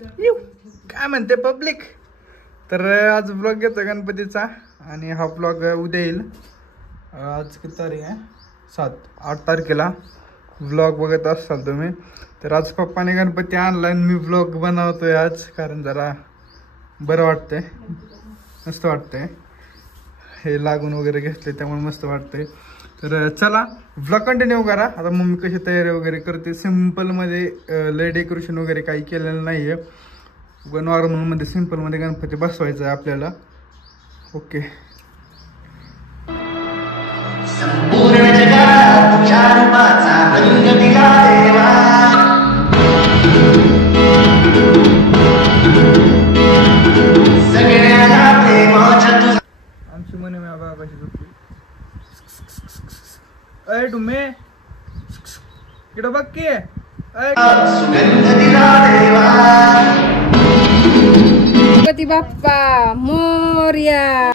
काय म्हणते पब्लिक. तर आज ब्लॉग घेतो गणपतीचा आणि हा ब्लॉग उद्या येईल. आज किती तारीख आहे? 8 तारखेला ब्लॉग बघत असाल तुम्ही. तर आज पप्पाने गणपती आणला आणि मी ब्लॉग बनवतोय आज, कारण जरा बरं वाटतंय, मस्त वाटतंय. हे लागून वगैरे घेतले त्यामुळे मस्त वाटतंय. तर चला ब्लॉग कंटिन्यू करा. आता मम्मी कशी तयारी वगैरे करते, सिम्पलमध्ये लय डेकोरेशन वगैरे काही केलेलं नाही आहे. नॉर्मलमध्ये सिम्पलमध्ये गणपती बसवायचा आहे आपल्याला. ओके. संपूर्ण जगाला तुझ्या रूपाचा रंग दिला देवा. सगळ्यांना प्रेमाच्या तुझा आमची मने मी बाबा कशी झोपली. अय तुम्ही इकडं बघ की. सुगंध दिला देवा. गणपती बाप्पा मोरया.